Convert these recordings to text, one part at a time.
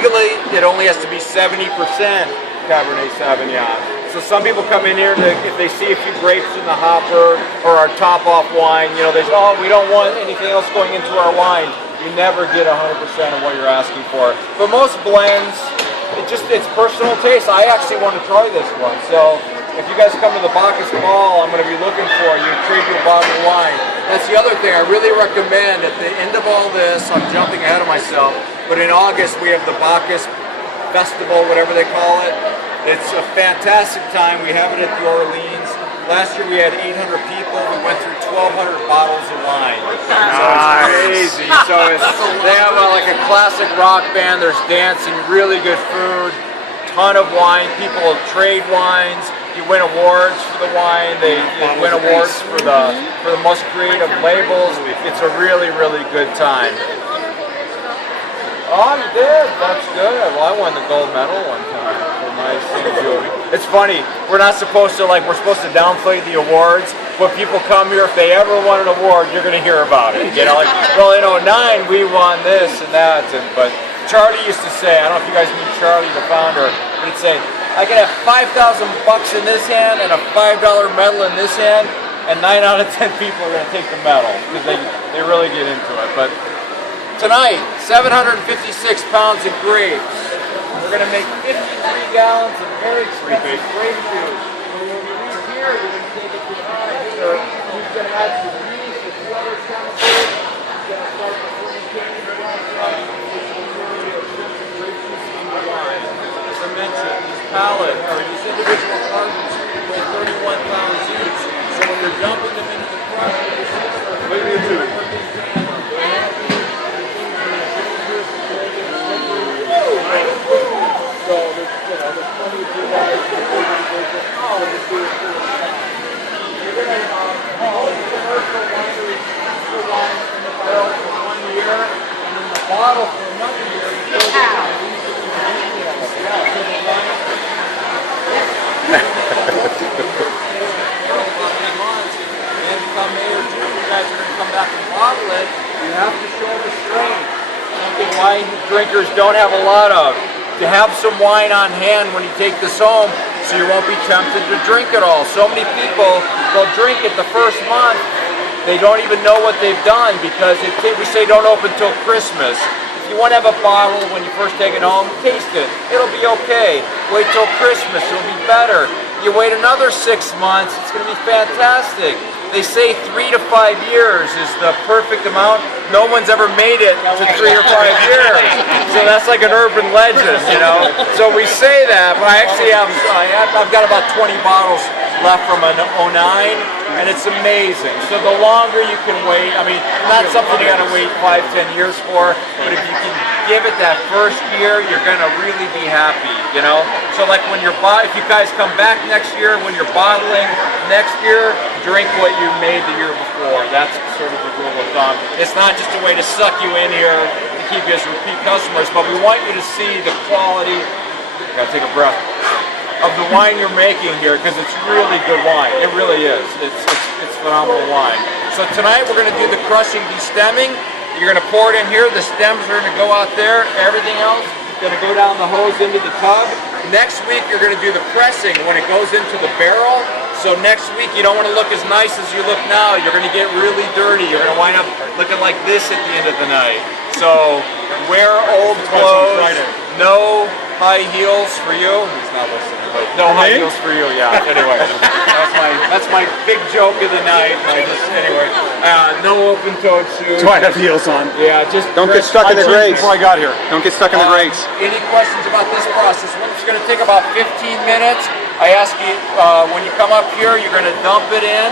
legally, it only has to be 70% Cabernet Sauvignon. So some people come in here, if they see a few grapes in the hopper or our top-off wine, you know, they say, oh, we don't want anything else going into our wine. You never get 100% of what you're asking for. But most blends, it's personal taste. I actually want to try this one. So if you guys come to the Bacchus Ball, I'm going to be looking for you, trade you a bottle of wine. That's the other thing I really recommend. At the end of all this, I'm jumping ahead of myself, but in August we have the Bacchus Festival, whatever they call it. It's a fantastic time. We have it at the Orleans. Last year we had 800 people. We went through 1,200 bottles of wine. So it's crazy. So they have like a classic rock band. There's dancing, really good food, ton of wine. People trade wines. You win awards for the wine. They win awards for the most creative labels. It's a really, really good time. Oh, you did? That's good. Well, I won the gold medal one time for my St. Jude. It's funny. We're not supposed to, we're supposed to downplay the awards. When people come here, if they ever won an award, you're going to hear about it. You know, like, well, in '09, we won this and that. But Charlie used to say, I don't know if you guys meet Charlie, the founder, but he'd say, I can have $5,000 in this hand and a $5 medal in this hand, and 9 out of 10 people are going to take the medal because they really get into it. But tonight, 756 pounds of grapes. We're going to make 53 gallons of very expensive grape juice. When you leave here, you're going to take it to the here. He's going to add some yeast, a few other chemicals. He's going to start the fermentation process, which will turn your grape juice into wine. As I mentioned, these pallets, or these individual cartons, weigh 31 pounds each. So when you're dumping them into the crusher, what do you do? So there's plenty of good guys that are going to do it. You're going to hold the commercial wineries for wine in the barrel for 1 year, and in the bottle for another year. And come May or June, you guys are going to come back and bottle it. You have to show the strength. Something wine drinkers don't have a lot of. To have some wine on hand when you take this home so you won't be tempted to drink it all. So many people, they'll drink it the first month. They don't even know what they've done because we say don't open till Christmas. If you want to have a bottle when you first take it home, taste it. It'll be okay. Wait till Christmas, it'll be better. You wait another 6 months, it's going to be fantastic. They say 3 to 5 years is the perfect amount. No one's ever made it to 3 or 5 years. So that's like an urban legend, you know. So we say that, but I actually have, I've got about 20 bottles left from an '09, and it's amazing. So the longer you can wait, I mean, not something you gotta wait 5, 10 years for, but if you can give it that first year, you're gonna really be happy, you know. So like when you're, if you guys come back next year, when you're bottling next year, drink what you made the year before. That's sort of the rule of thumb. It's not just a way to suck you in here to keep you as repeat customers, but we want you to see the quality. I gotta take a breath. Of the wine you're making here, because it's really good wine. It really is. It's phenomenal wine. So tonight we're going to do the crushing, destemming. You're going to pour it in here. The stems are going to go out there. Everything else is going to go down the hose into the tub. Next week you're going to do the pressing when it goes into the barrel. So next week you don't want to look as nice as you look now. You're going to get really dirty. You're going to wind up looking like this at the end of the night. So wear old clothes. No high heels for you. He's not listening. But no high heels for you, yeah. Anyway, that's my big joke of the night. No open-toed shoes. So I have heels on. Yeah, just don't get stuck in the grapes. Before I got here, don't get stuck in the grapes. Any questions about this process? It's going to take about 15 minutes. I ask you when you come up here, you're going to dump it in.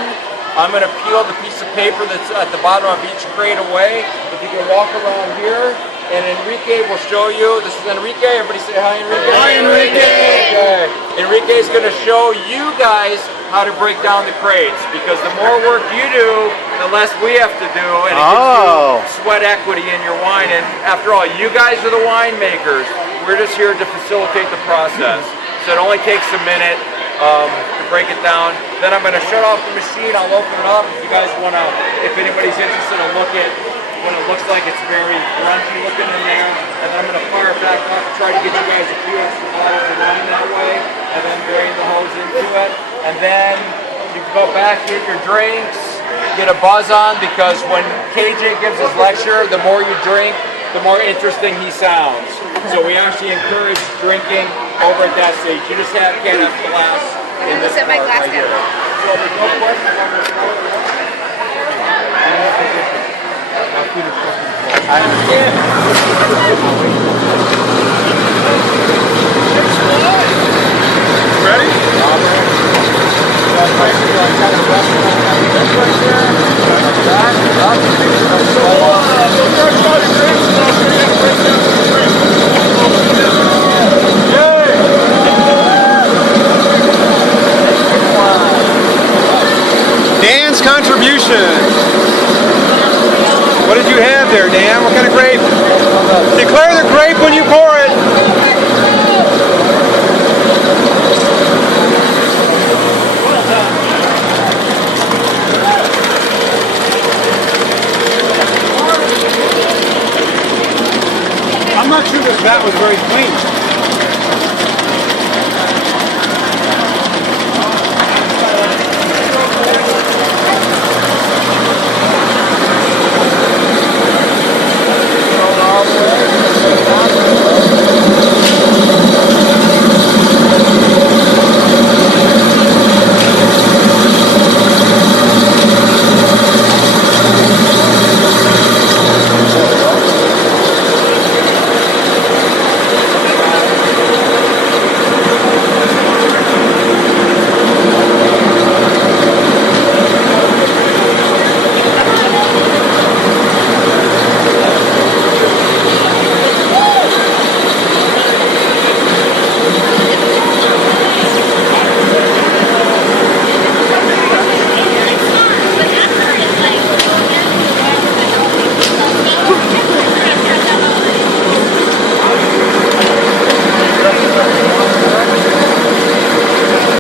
I'm going to peel the piece of paper that's at the bottom of each crate away. If you can walk around here. And Enrique will show you. This is Enrique. Everybody say hi, Enrique. Hi, Enrique. Okay. Enrique is going to show you guys how to break down the crates, because the more work you do, the less we have to do, and it gives you sweat equity in your wine. And after all, you guys are the winemakers. We're just here to facilitate the process. So it only takes a minute to break it down. Then I'm going to shut off the machine. I'll open it up. If you guys want to, if anybody's interested to look at what it looks like, it's very grungy looking in there, and then I'm going to fire it back up. try to get you guys a few extra bottles of wine that way, and then drain the hose into it. And then you can go back, get your drinks, get a buzz on, because when KJ gives his lecture, the more you drink, the more interesting he sounds. So we actually encourage drinking over at that stage. You just can't have glass in this my part glass right here. So there's no question on this color. I understand. Ready? Dan's contribution. What did you have there, Dan? What kind of grape? Declare the grape when you pour it. I'm not sure this vat was very clean.